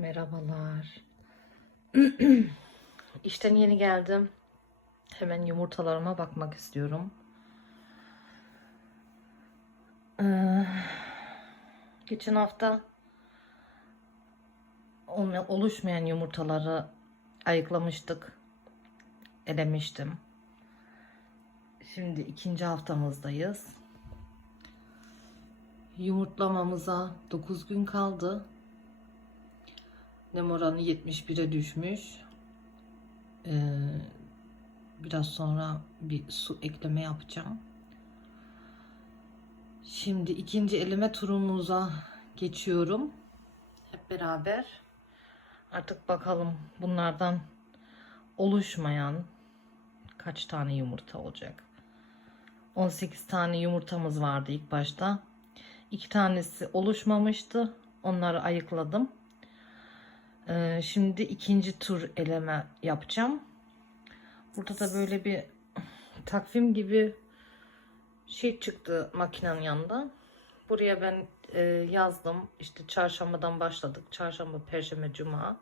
Merhabalar. İşten yeni geldim. Hemen yumurtalarıma bakmak istiyorum. Ee, geçen hafta oluşmayan yumurtaları ayıklamıştık. Elemiştim. Şimdi ikinci haftamızdayız. Yumurtlamamıza 9 gün kaldı. Nem oranı 71'e düşmüş. Ee, biraz sonra bir su ekleme yapacağım. Şimdi ikinci eleme turumuza geçiyorum. Hep beraber. Artık bakalım bunlardan oluşmayan kaç tane yumurta olacak. 18 tane yumurtamız vardı ilk başta. İki tanesi oluşmamıştı. Onları ayıkladım. Ee, şimdi ikinci tur eleme yapacağım. Burada da böyle bir takvim gibi şey çıktı makinenin yanında. Buraya ben e, yazdım. İşte çarşambadan başladık. Çarşamba, perşembe, cuma.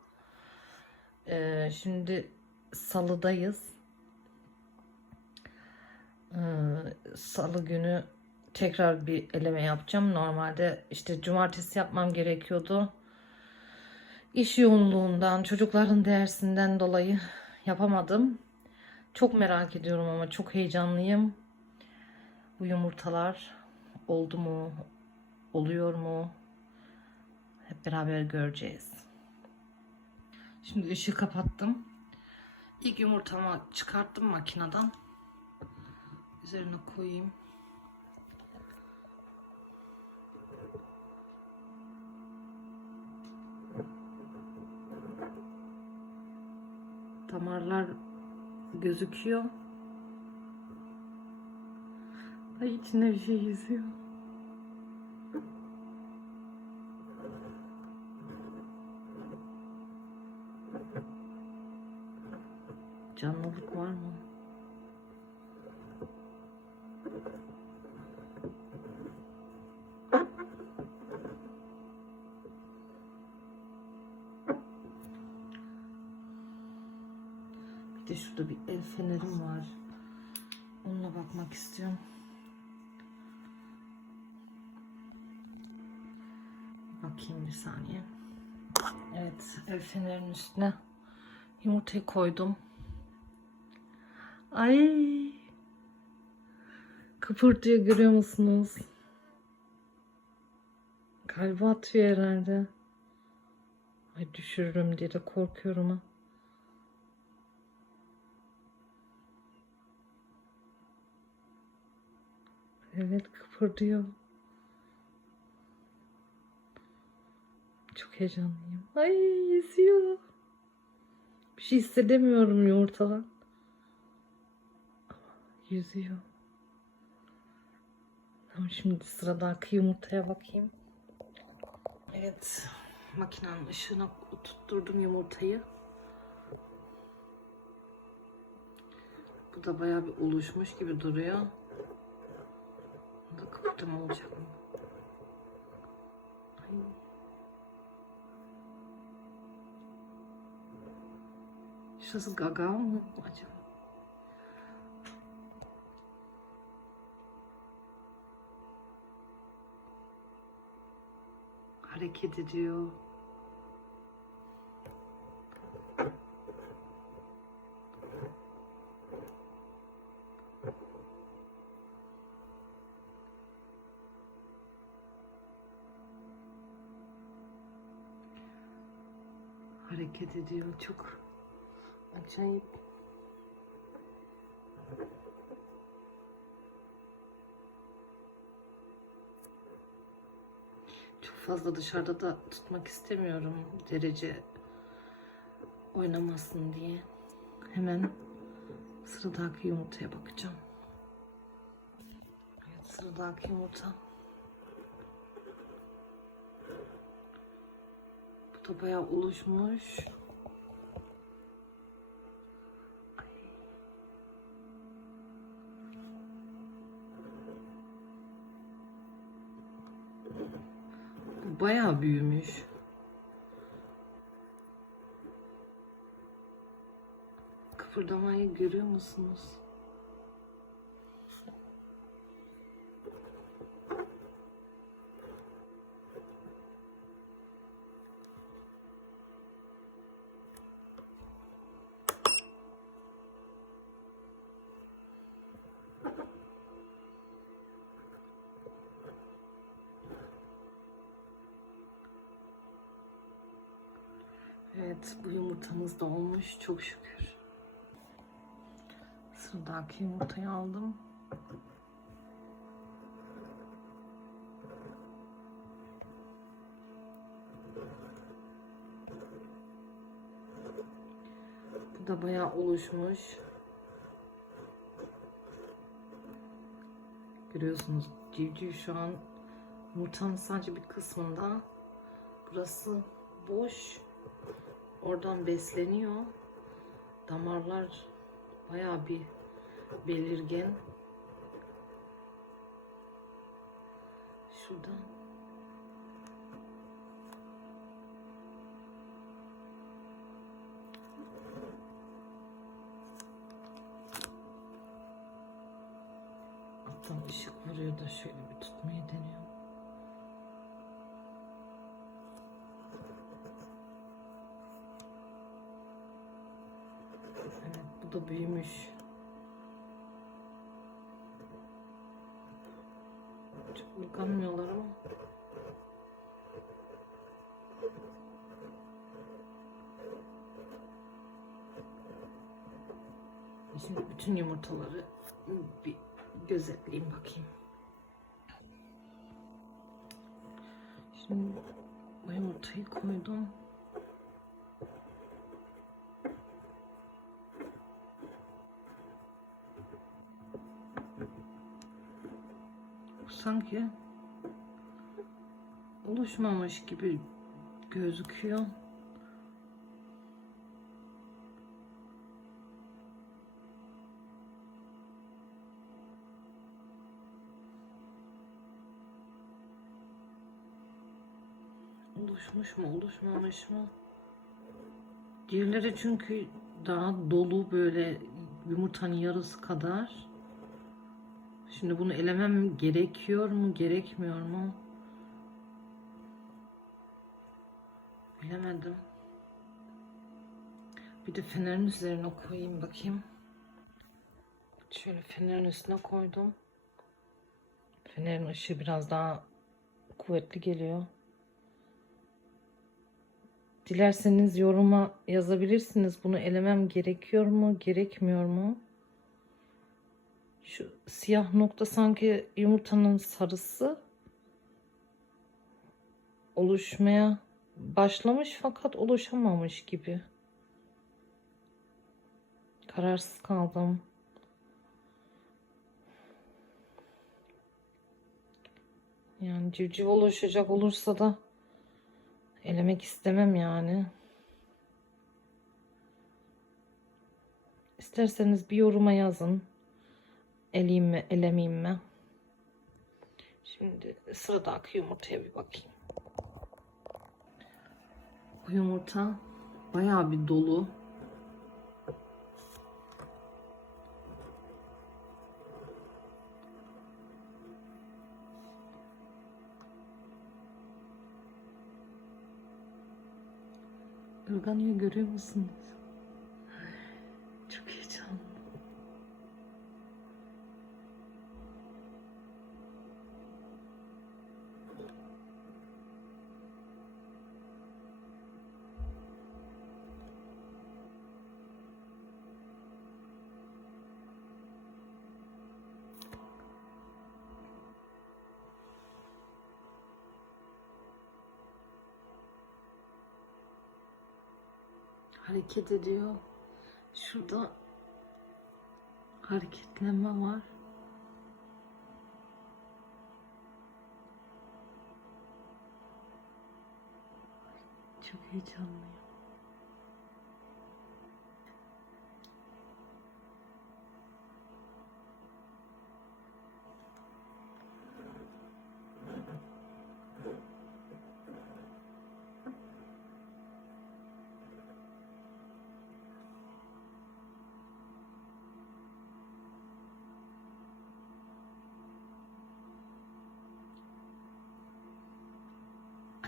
Ee, şimdi salıdayız. Ee, salı günü tekrar bir eleme yapacağım. Normalde işte cumartesi yapmam gerekiyordu. İş yoğunluğundan, çocukların dersinden dolayı yapamadım. Çok merak ediyorum ama çok heyecanlıyım. Bu yumurtalar oldu mu? Oluyor mu? Hep beraber göreceğiz. Şimdi ışığı kapattım. İlk yumurtamı çıkarttım makineden. Üzerine koyayım. Damarlar gözüküyor. Ay içinde bir şey yüzüyor. Canlılık var mı? Bir de şurada bir fenerim var. Onunla bakmak istiyorum. Bakayım bir saniye. Evet, el fenerin üstüne yumurtayı koydum. Ay! Kıpırdıyor görüyor musunuz? Kalbi atıyor herhalde. Ay düşürürüm diye de korkuyorum ha. Evet kıpırdıyor. Çok heyecanlıyım. Ay yüzüyor. Bir şey hissedemiyorum yumurtadan. Yüzüyor. Tamam şimdi sıradaki yumurtaya bakayım. Evet. Makinenin ışığına tutturdum yumurtayı. Bu da bayağı bir oluşmuş gibi duruyor. Kıpırtama olacak mı? Ay. Gaga mı acaba? Hareket ediyor. Hareket ediyor çok acayip. Çok fazla dışarıda da tutmak istemiyorum derece oynamasın diye. Hemen sıradaki yumurtaya bakacağım. Evet sıradaki yumurta. da bayağı oluşmuş. Bu bayağı büyümüş. Kıpırdamayı görüyor musunuz? Evet, bu yumurtamız da olmuş çok şükür. Sıradaki yumurtayı aldım. Bu da bayağı oluşmuş. Görüyorsunuz civciv şu an yumurtanın sadece bir kısmında. Burası boş. Oradan besleniyor. Damarlar bayağı bir belirgin. Şuradan. Alttan ışık vuruyor da şöyle bir tutmayı deniyorum. Da büyümüş. Çok ırganmıyorlar ama. Şimdi bütün yumurtaları bir gözetleyeyim bakayım. Şimdi bu yumurtayı koydum. Sanki oluşmamış gibi gözüküyor. Oluşmuş mu, oluşmamış mı? Diğerleri çünkü daha dolu böyle yumurtanın yarısı kadar. Şimdi bunu elemem gerekiyor mu, gerekmiyor mu? Bilemedim. Bir de fenerin üzerine koyayım bakayım. Şöyle fenerin üstüne koydum. Fenerin ışığı biraz daha kuvvetli geliyor. Dilerseniz yoruma yazabilirsiniz. Bunu elemem gerekiyor mu, gerekmiyor mu? Şu siyah nokta sanki yumurtanın sarısı oluşmaya başlamış fakat oluşamamış gibi. Kararsız kaldım. Yani civciv oluşacak olursa da elemek istemem yani. İsterseniz bir yoruma yazın. Eleyim mi, elemeyeyim mi? Şimdi sıradaki yumurtaya bir bakayım. Bu yumurta bayağı bir dolu. Irganıyor görüyor musunuz? Çok heyecanlı. Hareket ediyor. Şurada hareketlenme var. Çok heyecanlıyım.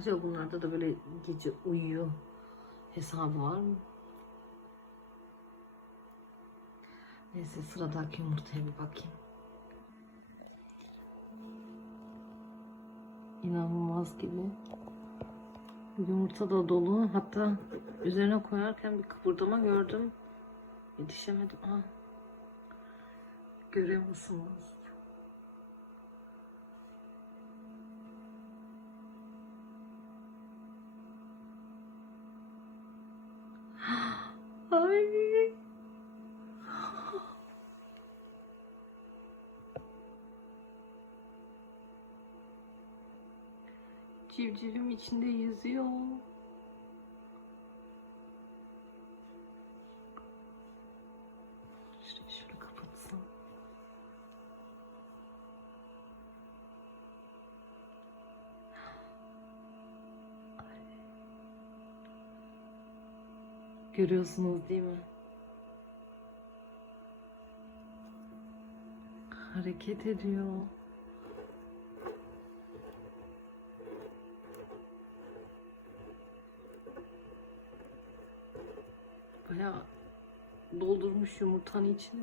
Acaba bunlarda da böyle gece uyuyor hesabı var mı? Neyse sıradaki yumurtaya bir bakayım. İnanılmaz gibi. Yumurta da dolu. Hatta üzerine koyarken bir kıpırdama gördüm. Yetişemedim. Aa. Görüyor musunuz? Ay. Civcivim içinde yüzüyor. Şurayı şöyle kapatsam. Görüyorsunuz değil mi? Hareket ediyor. Bayağı doldurmuş yumurtanın içine.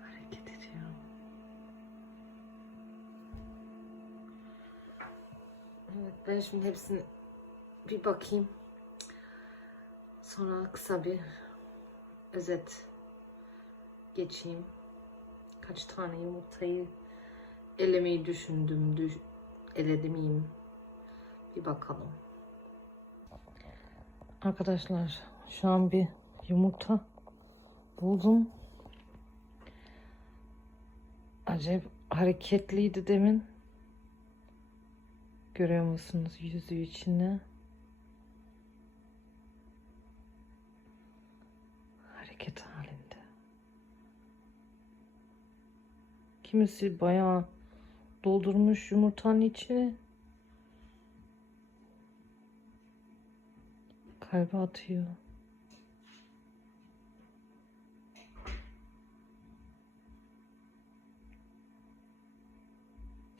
Hareket ediyor. Ben şimdi hepsini bir bakayım. Sonra kısa bir özet geçeyim. Kaç tane yumurtayı elemeyi düşündüm, düş eledim miyim? Bir bakalım. Arkadaşlar şu an bir yumurta buldum. Acayip hareketliydi demin. Görüyor musunuz yüzü içine? Hareket halinde. Kimisi bayağı doldurmuş yumurtanın içine. Kalbe atıyor.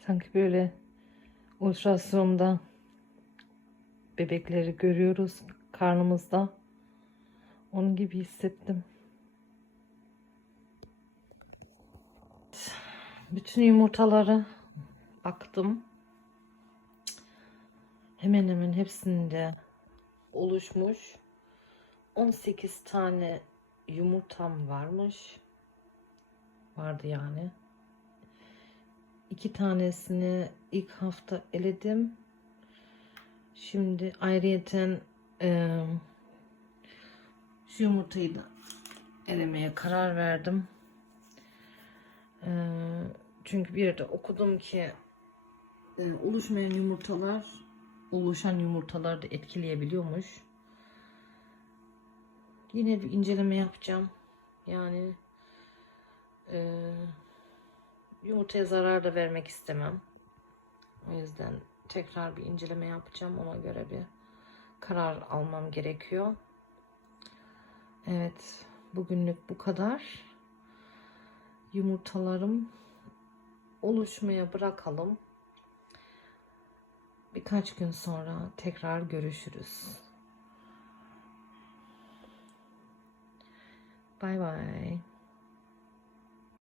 Sanki böyle ultrasonda bebekleri görüyoruz karnımızda. Onun gibi hissettim. Bütün yumurtaları baktım. Hemen hemen hepsinde oluşmuş. 18 tane yumurtam varmış. Vardı yani. İki tanesini ilk hafta eledim. Şimdi ayrıyeten eee, şu yumurtayı da elemeye karar verdim. Eee, çünkü bir yerde okudum ki e, oluşmayan yumurtalar oluşan yumurtaları da etkileyebiliyormuş. Yine bir inceleme yapacağım. Yani eee yumurtaya zarar da vermek istemem. O yüzden tekrar bir inceleme yapacağım. Ona göre bir karar almam gerekiyor. Evet, bugünlük bu kadar. Yumurtalarım oluşmaya bırakalım. Birkaç gün sonra tekrar görüşürüz. Bay bay.